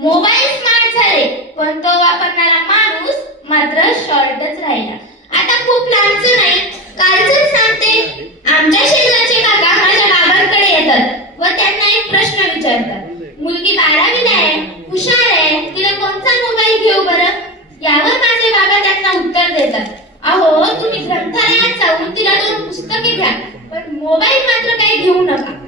Mobile smart झाले पण तो वापरणारा माणूस मात्र शॉर्टच राहिला। आता खूप लांबचं नाही, कालच सांगते। आमच्या शेजारचे काका माझ्या बाबांकडे येतात व त्यांना एक प्रश्न विचारतात। मुलगी 12वीला आहे, हुशार आहे, तिला कोणता मोबाईल घेऊ बरं? यावर माझे बाबा त्यांना उत्तर देतात, अहो तुम्ही ग्रंथालयात जाऊन तिला 2 पुस्तके घ्या, पण मोबाईल मात्र काही घेऊ नका।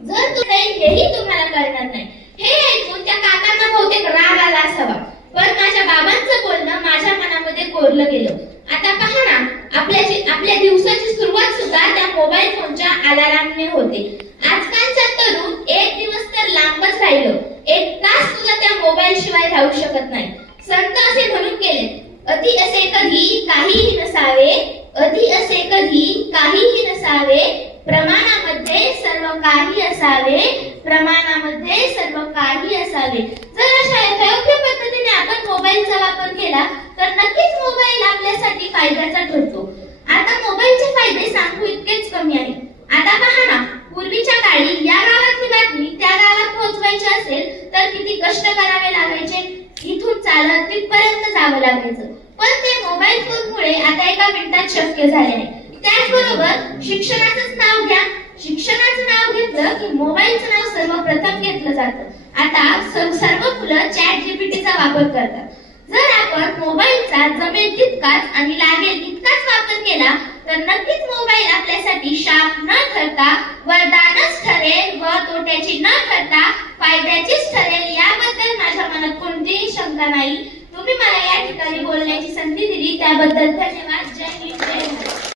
जर तू नाही हेही तुम्हाला कळणार नाही। हे ऐकून त्या काकांना बहुतेक राग आला असावा, पण माझ्या बाबांचं बोलणं माझ्या मनामध्ये कोरलं गेलं। आता पहा ना, आपल्या दिवसाची सुरुवात सुद्धा त्या मोबाईल फोनच्या अलार्मने होते। आजकालचा तरुण एक दिवस तर लांबच राहिलो, 1 तास सुद्धा त्या मोबाईल शिवाय राहू शकत नाही। संत असे म्हणून गेले, अति असे कधी काहीही नसावे, अति असे कधी काहीही नसावे, प्रमाणामध्ये सर्व काही असावे, प्रमाणामध्ये सर्व काही असावे। जर अशा योग्य पद्धतीने आपण मोबाईलचा वापर केला तर नक्कीच मोबाईल आपल्यासाठी फायद्याचा ठरतो। आता मोबाईलचे फायदे सांगू इतकेच कमी आहे। आता पहा ना, पूर्वीच्या काळी या गावातली बातमी त्या गावात पोहोचवायची असेल तर किती कष्ट करावे लागायचे, इथून चालत तिथपर्यंत जावं लागायचं। पण ते मोबाईल फोनमुळे आता एका मिनिटात शक्य झाले आहे। त्याचबरोबर शिक्षणाचं नाव घ्या, शिक्षणाचं नाव घेतलं की मोबाईलचं नाव सर्वप्रथम घेतलं जातं। आता सर्व मुलं चॅट जीपीटीचा वापर करतात। जर आपण मोबाईलचा जमेल तितकाच आणि लागेल तितकाच वापर केला तर नक्कीच मोबाईल आपल्यासाठी शाप न ठरता वरदानच ठरेल व तोट्याची न ठरता फायद्याचीच ठरेल। याबद्दल माझ्या मनात कोणतीही शंका नाही। तुम्ही मला या ठिकाणी बोलण्याची संधी दिली त्याबद्दल धन्यवाद। जय हिंद, जय भारत।